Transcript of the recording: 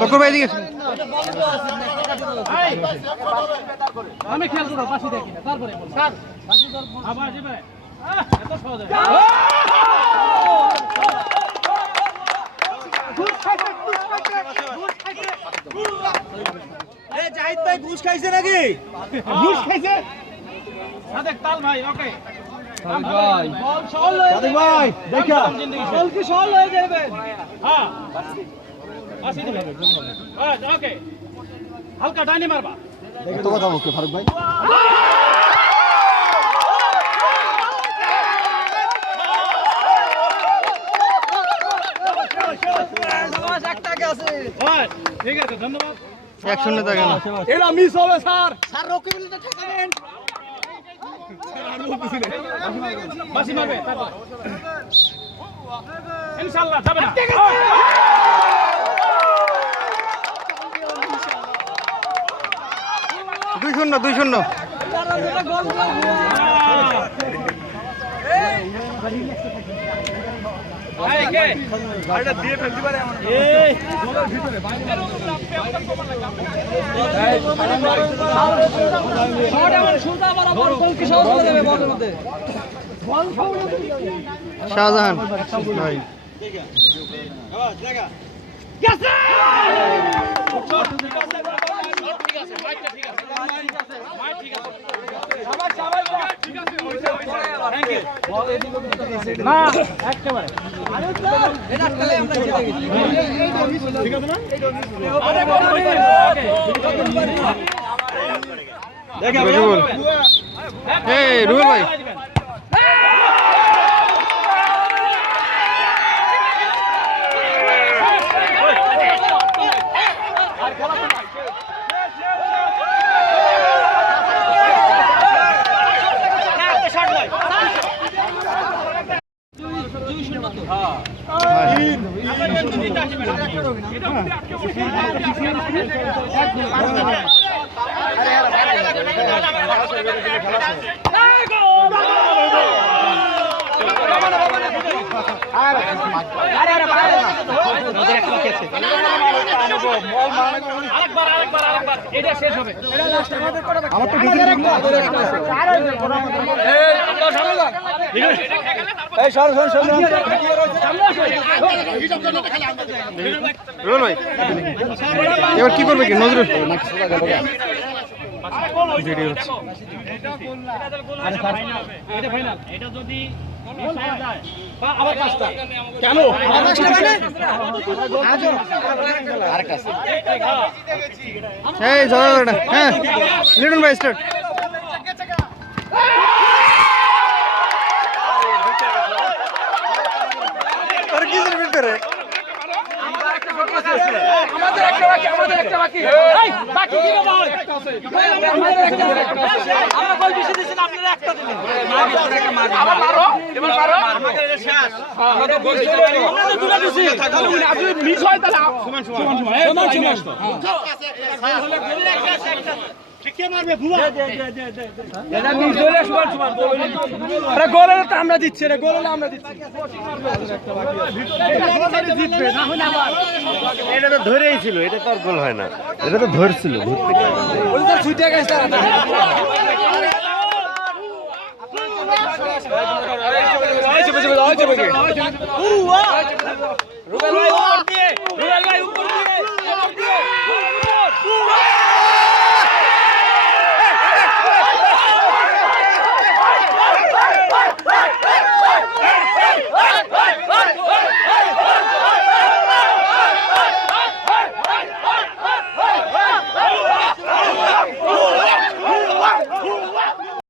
বকর ভাই এদিকে আমি খেয়াল করো পাশে দেখি না তারপরে স্যার পাশে ধর আবার যাবে এত সহজ এই জাহিদ ভাই ঘুষ খাইছে নাকি? ঘুষ খাইছে সাদেক তাল ভাই ওকে ভাই বল সল সাদেক ভাই দেখা বল কি সল হয়ে যাবে। হ্যাঁ আসি দিবে বাস ওকে হালকা ডাইনে মারবা কত কথা বলছো ফারুক ভাই? ঠিক আছে ধন্যবাদ 1-0 তে গেল এটা মিস হবে স্যার। স্যার রকিবুলটা ঠেকাবেন। বাসি মারবে তারপর ইনশাআল্লাহ যাবে না 2-0 এই কে এটা দিয়ে ফেলতে পারে এমন। এই শাহজাহান ভাই না একেবারে রুবেল এই রুবেল ভাই আরেকবার এটা শেষ হবে আমার তো দুদিন এই সর রুবেল ভাই এবার কি করবে কি নজরুল ভিডিও হচ্ছে এটা ফাইনাল এটা যদি যায় আবার পাঁচটা কেন আরেকটা এই জয় হ্যাঁ লিটন ভাই স্টার্ট আর কি সেলিব্রেট করে আমাদের একটা বাকি এই বাকি কি ভাই আমরা কল বেশি দিছেন আপনারা একটা দিলেন আবার মারো এবার মারো আমাদের এটা শেষ আমরা তো গোল দিতে পারি আমরা তো দুটো দিছি তাহলে উনি আপনি মিস হয় তাহলে সমান হলে গোল একটা ঠিকই মারবে বুয়া এটা মিস হলে সমান আরে গোল হলে তো আমরা দিচ্ছি রে গোল হলে আমরা দিচ্ছি জিতবে না হলে আবার এটা তো ধরেই ছিল, এটা তো আর গোল হয় না, এটা তো ধরছিল ওটা ছুটে গেছে রুবেল ভাই